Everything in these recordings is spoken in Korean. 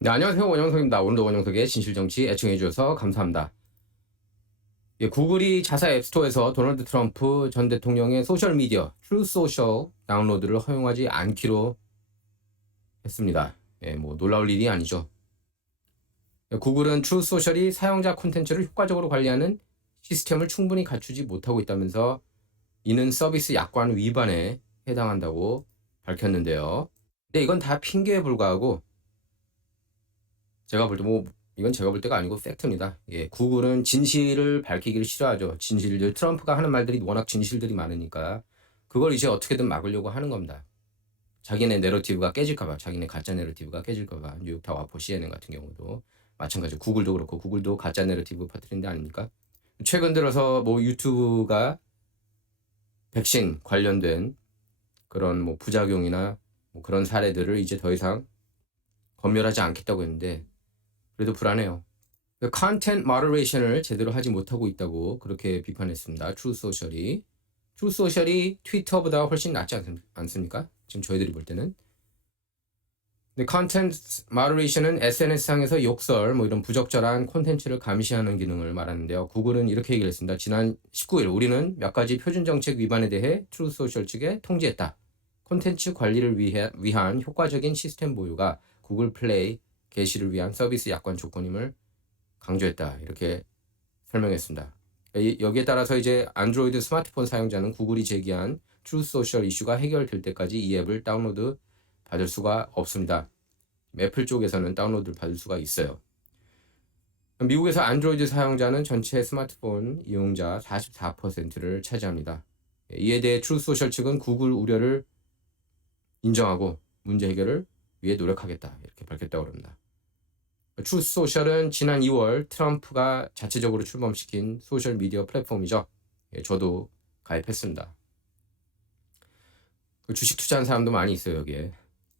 네, 안녕하세요. 원영석입니다. 오늘도 원영석의 진실정치 애청해주셔서 감사합니다. 예, 구글이 자사 앱스토어에서 도널드 트럼프 전 대통령의 소셜미디어 트루 소셜 다운로드를 허용하지 않기로 했습니다. 예, 뭐 놀라울 일이 아니죠. 예, 구글은 트루 소셜이 사용자 콘텐츠를 효과적으로 관리하는 시스템을 충분히 갖추지 못하고 있다면서 이는 서비스 약관 위반에 해당한다고 밝혔는데요. 근데 이건 다 핑계에 불과하고 제가 볼 때 뭐 이건 제가 볼 때가 아니고 팩트입니다. 예, 구글은 진실을 밝히기를 싫어하죠. 진실들 트럼프가 하는 말들이 워낙 진실들이 많으니까 그걸 이제 어떻게든 막으려고 하는 겁니다. 자기네 내러티브가 깨질까봐, 자기네 가짜 내러티브가 깨질까봐 뉴욕 타 와포 CNN 같은 경우도 마찬가지. 구글도 그렇고 구글도 가짜 내러티브 퍼뜨린 데 아닙니까? 최근 들어서 뭐 유튜브가 백신 관련된 그런 뭐 부작용이나 뭐 그런 사례들을 이제 더 이상 검열하지 않겠다고 했는데 그래도 불안해요. 컨텐트 모더레이션을 제대로 하지 못하고 있다고 그렇게 비판했습니다. 트루 소셜이 트루 소셜이 트위터보다 훨씬 낫지 않, 않습니까? 지금 저희들이 볼 때는. 근데 컨텐트 모더레이션은 SNS상에서 욕설 뭐 이런 부적절한 콘텐츠를 감시하는 기능을 말하는데요. 구글은 이렇게 얘기를 했습니다. 지난 19일 우리는 몇 가지 표준 정책 위반에 대해 트루 소셜 측에 통지했다. 콘텐츠 관리를 위해, 위한 효과적인 시스템 보유가 구글 플레이 게시를 위한 서비스 약관 조건임을 강조했다. 이렇게 설명했습니다. 이- 여기에 따라서 이제 안드로이드 스마트폰 사용자는 구글이 제기한 트루 소셜 이슈가 해결될 때까지 이 앱을 다운로드 받을 수가 없습니다. 애플 쪽에서는 다운로드를 받을 수가 있어요. 미국에서 안드로이드 사용자는 전체 스마트폰 이용자 44%를 차지합니다. 이에 대해 트루 소셜 측은 구글 우려를 인정하고 문제 해결을 위해 노력하겠다 이렇게 밝혔다고 합니다. 트루 소셜은 지난 2월 트럼프가 자체적으로 출범시킨 소셜 미디어 플랫폼이죠. 예, 저도 가입했습니다. 그 주식 투자한 사람도 많이 있어요 여기에.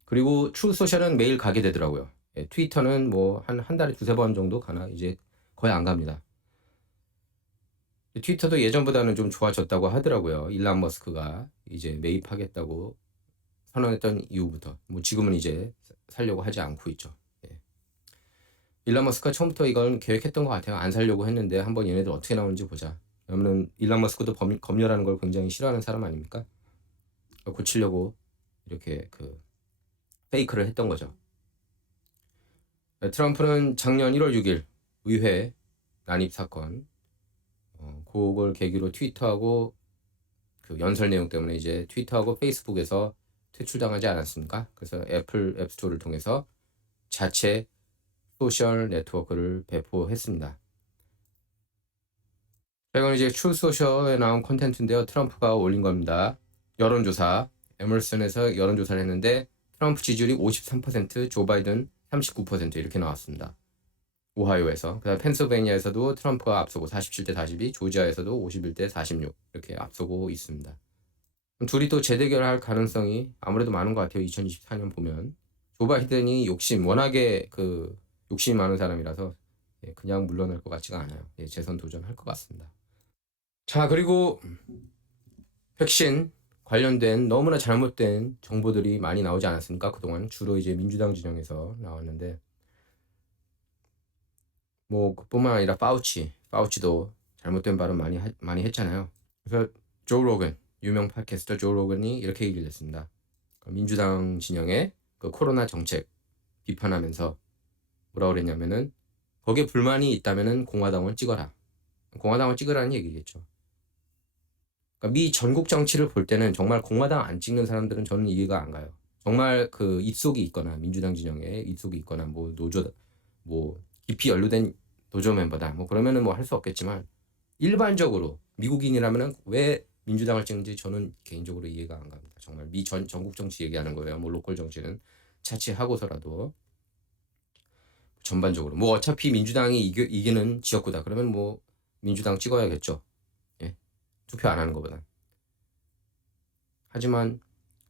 그리고 트루 소셜은 매일 가게 되더라고요. 예, 트위터는 뭐 한 한 달에 두세 번 정도 가나 이제 거의 안 갑니다. 트위터도 예전보다는 좀 좋아졌다고 하더라고요. 일란 머스크가 이제 매입하겠다고 선언했던 이후부터 뭐 지금은 이제 살려고 하지 않고 있죠. 예. 일란 머스크가 처음부터 이걸 계획했던 것 같아요. 안 살려고 했는데 한번 얘네들 어떻게 나오는지 보자. 왜냐면 일란 머스크도 범, 검열하는 걸 굉장히 싫어하는 사람 아닙니까? 고치려고 이렇게 그 페이크를 했던 거죠. 트럼프는 작년 1월 6일 의회 난입 사건 어, 그걸 계기로 트위터하고 그 연설 내용 때문에 이제 트위터하고 페이스북에서 퇴출당하지 않았습니까? 그래서 애플 앱스토어를 통해서 자체 소셜 네트워크를 배포했습니다. 이건 이제 추 소셜에 나온 콘텐츠인데요. 트럼프가 올린 겁니다. 여론조사 에머슨에서 여론조사를 했는데 트럼프 지지율이 53%, 조 바이든 39% 이렇게 나왔습니다. 오하이오에서 그다음 펜실베니아에서도 트럼프가 앞서고 47대 42, 조지아에서도 51대 46 이렇게 앞서고 있습니다. 둘이 또 재대결할 가능성이 아무래도 많은 것 같아요. 2024년 보면 조 바이든이 욕심 워낙에 그 욕심이 많은 사람이라서 예, 그냥 물러날 것 같지가 않아요. 예, 재선 도전할 것 같습니다. 자 그리고 백신 관련된 너무나 잘못된 정보들이 많이 나오지 않았습니까? 그동안 주로 이제 민주당 진영에서 나왔는데 뭐 그뿐만 아니라 파우치, 파우치도 잘못된 발언 많이 하- 많이 했잖아요. 그래서 조 로건 유명 팟캐스터 조 로건이 이렇게 얘기를 했습니다. 그 민주당 진영의 그 코로나 정책 비판하면서 뭐라 그랬냐면은 거기에 불만이 있다면은 공화당을 찍어라. 공화당을 찍으라는 얘기겠죠. 그러니까 미 전국 정치를 볼 때는 정말 공화당 안 찍는 사람들은 저는 이해가 안 가요. 정말 그 입속이 있거나 민주당 진영에 입속이 있거나 뭐 노조 뭐 깊이 연루된 노조 멤버다. 뭐 그러면은 뭐 할 수 없겠지만 일반적으로 미국인이라면은 왜 민주당을 찍는지 저는 개인적으로 이해가 안 갑니다. 정말 미 전 전국 정치 얘기하는 거예요. 뭐 로컬 정치는 차치하고서라도 전반적으로 뭐 어차피 민주당이 이기, 이기는 지역구다. 그러면 뭐 민주당 찍어야겠죠. 예. 투표 안 하는 것보다. 하지만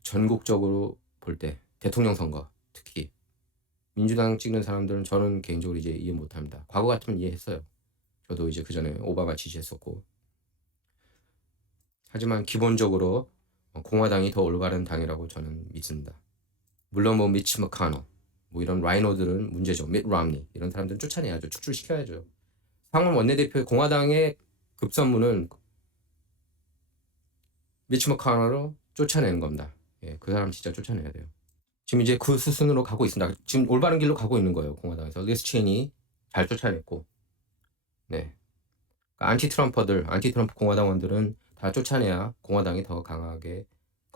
전국적으로 볼 때 대통령 선거 특히 민주당 찍는 사람들은 저는 개인적으로 이제 이해 못 합니다. 과거 같으면 이해했어요. 저도 이제 그 전에 오바마 지지했었고. 하지만 기본적으로 공화당이 더 올바른 당이라고 저는 믿습니다. 물론 뭐 미치 머카노 뭐 이런 라이노들은 문제죠. 밋 람니 이런 사람들은 쫓아내야죠. 축출시켜야죠. 상원 원내대표 공화당의 급선무는 미치 머카너로 쫓아내는 겁니다. 예, 그 사람 진짜 쫓아내야 돼요. 지금 이제 그 수순으로 가고 있습니다. 지금 올바른 길로 가고 있는 거예요. 공화당에서 리스 체인이 잘 쫓아냈고, 네. 그러니까 안티 트럼퍼들, 안티 트럼프 공화당원들은 다 쫓아내야 공화당이 더 강하게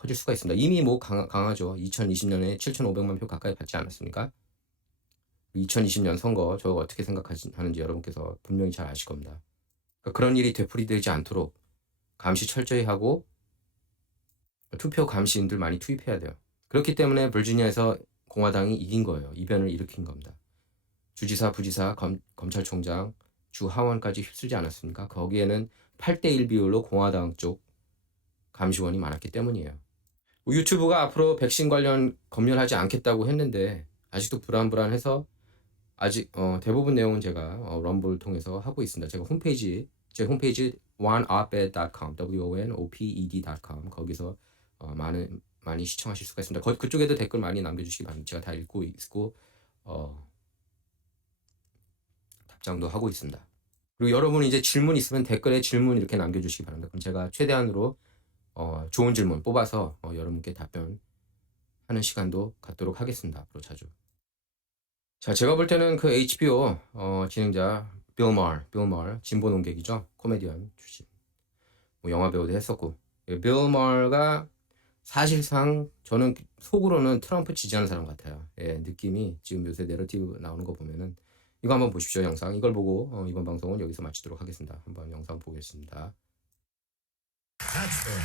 커질 수가 있습니다. 이미 뭐 강, 강하죠. 2020년에 7,500만 표 가까이 받지 않았습니까? 2020년 선거 저 어떻게 생각하는지 여러분께서 분명히 잘 아실 겁니다. 그러니까 그런 일이 되풀이되지 않도록 감시 철저히 하고 투표 감시인들 많이 투입해야 돼요. 그렇기 때문에 버지니아에서 공화당이 이긴 거예요. 이변을 일으킨 겁니다. 주지사, 부지사, 검, 검찰총장, 주 하원까지 휩쓸지 않았습니까? 거기에는 8대1 비율로 공화당 쪽 감시원이 많았기 때문이에요. 유튜브가 앞으로 백신 관련 검열하지 않겠다고 했는데 아직도 불안불안해서 아직 어, 대부분 내용은 제가 어, 럼블 통해서 하고 있습니다. 제가 홈페이지 제 홈페이지 oneoped.com w o n o p e d.com 거기서 어, 많은 많이 시청하실 수가 있습니다. 거, 그쪽에도 댓글 많이 남겨주시기 바랍니다. 제가 다 읽고 있고 어, 답장도 하고 있습니다. 그리고 여러분 이제 질문 있으면 댓글에 질문 이렇게 남겨주시기 바랍니다. 그럼 제가 최대한으로 어, 좋은 질문 뽑아서 어, 여러분께 답변하는 시간도 갖도록 하겠습니다. 앞으로 자주. 자, 제가 볼 때는 그 HBO 어, 진행자 빌 말, 빌 말, 진보 농객이죠. 코미디언 출신. 뭐 영화 배우도 했었고. 예, 빌 말가 사실상 저는 속으로는 트럼프 지지하는 사람 같아요. 예, 느낌이 지금 요새 내러티브 나오는 거 보면은 이거 한번 보십시오 영상. 이걸 보고 어, 이번 방송은 여기서 마치도록 하겠습니다. 한번 영상 보겠습니다. That's fair.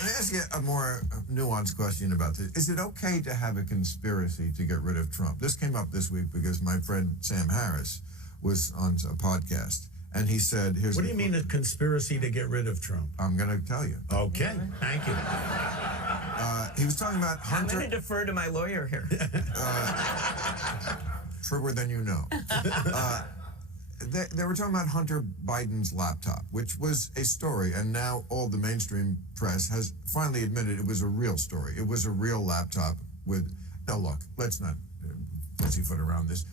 Let me ask you a more uh, nuanced question about this. Is it okay to have a conspiracy to get rid of Trump? This came up this week because my friend Sam Harris was on a podcast and he said, "Here's What do you mean a conspiracy to get rid of Trump? I'm going to tell you." Okay, thank you. Uh, he was talking about Hunter. I'm going to defer to my lawyer here. truer than you know. uh, they, they were talking about Hunter Biden's laptop, which was a story, and now all the mainstream press has finally admitted it was a real story. It was a real laptop with. Now, look, let's not uh, pussyfoot around this.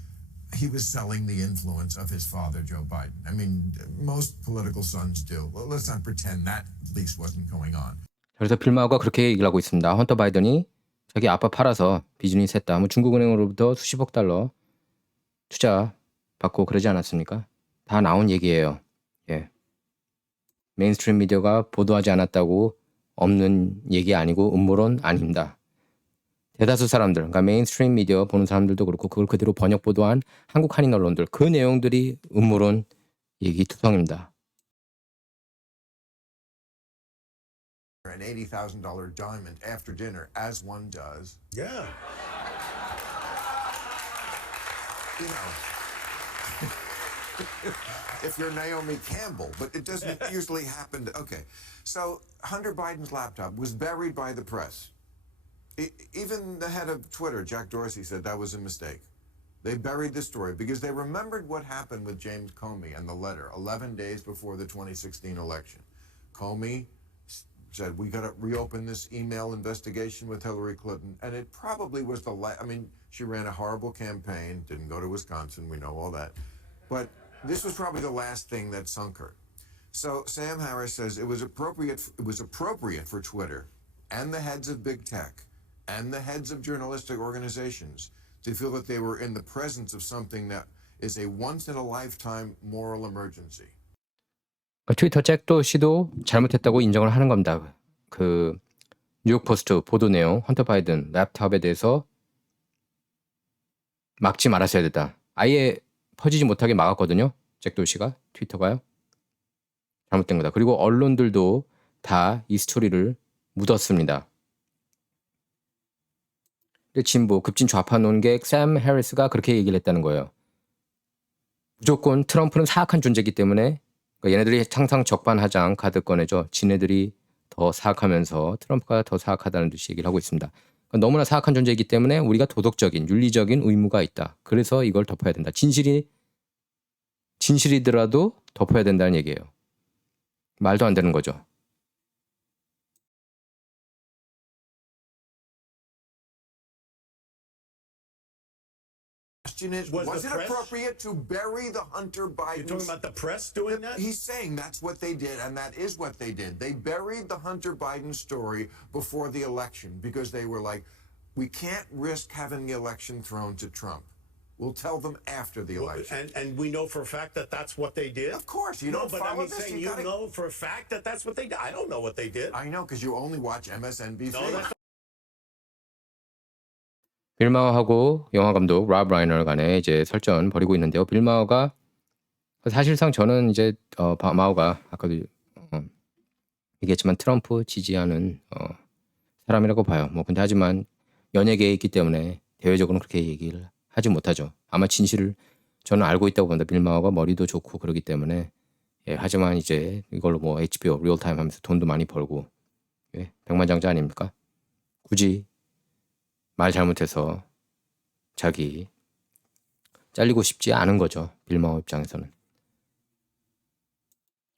He was selling the influence of his father, Joe Biden. I mean, most political sons do. Well, let's not pretend that at least wasn't going on. 그래서 빌마가 그렇게 얘기를 하고 있습니다. 헌터 바이든이 자기 아빠 팔아서 비즈니스 했다. 뭐 중국은행으로부터 수십억 달러 투자 받고 그러지 않았습니까? 다 나온 얘기예요. 예. 메인스트림 미디어가 보도하지 않았다고 없는 얘기 아니고 음모론 아닙니다. 대다수 사람들, 그러니까 메인스트림 미디어 보는 사람들도 그렇고 그걸 그대로 번역 보도한 한국 한인 언론들 그 내용들이 음모론 얘기 투성입니다. An $80,000 diamond after dinner, as one does. Yeah. you know, if you're Naomi Campbell, but it doesn't usually happen. To, okay, so Hunter Biden's laptop was buried by the press. E- even the head of Twitter, Jack Dorsey, said that was a mistake. They buried the story because they remembered what happened with James Comey and the letter 11 days before the 2016 election. Comey said, We got to reopen this email investigation with Hillary Clinton. And it probably was the last. I mean, she ran a horrible campaign, didn't go to Wisconsin. We know all that. But this was probably the last thing that sunk her. So Sam Harris says it was appropriate. It was appropriate for Twitter and the heads of big tech and the heads of journalistic organizations to feel that they were in the presence of something that is a once in a lifetime moral emergency. 그러니까 트위터 잭도 씨도 잘못했다고 인정을 하는 겁니다. 그 뉴욕 포스트 보도 내용 헌터 바이든 랩탑에 대해서 막지 말았어야 됐다. 아예 퍼지지 못하게 막았거든요. 잭도 씨가 트위터가요. 잘못된 거다. 그리고 언론들도 다 이 스토리를 묻었습니다. 근데 진보 급진 좌파 논객 샘 해리스가 그렇게 얘기를 했다는 거예요. 무조건 트럼프는 사악한 존재이기 때문에 그러니까 얘네들이 항상 적반하장 카드 꺼내죠. 지네들이 더 사악하면서 트럼프가 더 사악하다는 듯이 얘기를 하고 있습니다. 그러니까 너무나 사악한 존재이기 때문에 우리가 도덕적인 윤리적인 의무가 있다. 그래서 이걸 덮어야 된다. 진실이 진실이더라도 덮어야 된다는 얘기예요. 말도 안 되는 거죠. Question is, Was was, it press- appropriate to bury the Hunter Biden? You're talking about the press doing that? He's saying that's what they did, and that is what they did. They buried the Hunter Biden story before the election because they were like, we can't risk having the election thrown to Trump. We'll tell them after the election. And and we know for a fact that that's what they did. Of course, you no, don't but I follow mean, this, saying you you gotta- know for a fact that that's what they did. I don't know what they did. I know because you only watch MSNBC. no, 빌 마어하고 영화 감독 랍 라이너 간의 이제 설전 벌이고 있는데요. 빌 마어가 사실상 저는 이제 어, 바- 마어가 아까도 어, 얘기했지만 트럼프 지지하는 어, 사람이라고 봐요. 뭐 근데 하지만 연예계에 있기 때문에 대외적으로는 그렇게 얘기를 하지 못하죠. 아마 진실을 저는 알고 있다고 봅니다. 빌 마어가 머리도 좋고 그러기 때문에 예, 하지만 이제 이걸로 뭐 HBO 리얼타임 하면서 돈도 많이 벌고 예, 백만장자 아닙니까? 굳이 말 잘못해서 자기 잘리고 싶지 않은 거죠. 빌마오 입장에서는.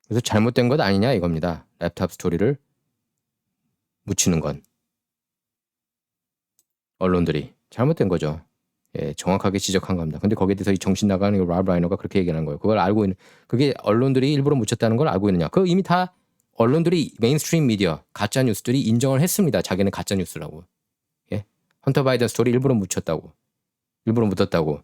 그래서 잘못된 것 아니냐 이겁니다. 랩탑 스토리를 묻히는 건 언론들이 잘못된 거죠. 예, 정확하게 지적한 겁니다. 근데 거기에 대해서 이 정신 나가는 랍 라이너가 그렇게 얘기하는 거예요. 그걸 알고 있는 그게 언론들이 일부러 묻혔다는 걸 알고 있느냐? 그 이미 다 언론들이 메인스트림 미디어 가짜 뉴스들이 인정을 했습니다. 자기는 가짜 뉴스라고. 예? 헌터 바이든 스토리 일부러 묻혔다고. 일부러 묻었다고.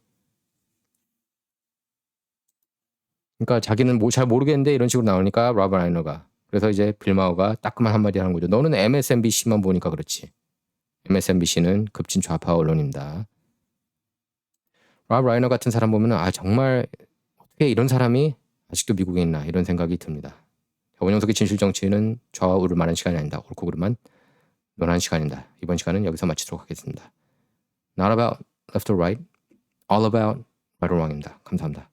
그러니까 자기는 뭐 잘 모르겠는데 이런 식으로 나오니까 라바 라이너가 그래서 이제 빌마오가 따끔한 한마디 하는 거죠. 너는 MSNBC만 보니까 그렇지. MSNBC는 급진 좌파 언론입니다. 랍 라이너 같은 사람 보면 아 정말 어떻게 이런 사람이 아직도 미국에 있나 이런 생각이 듭니다. 자, 원영석의 진실 정치는 좌와 우를 말하는 시간이 아니다. 옳고 그름만 논하는 시간입니다. 이번 시간은 여기서 마치도록 하겠습니다. Not about left or right, all about right or wrong입니다. 감사합니다.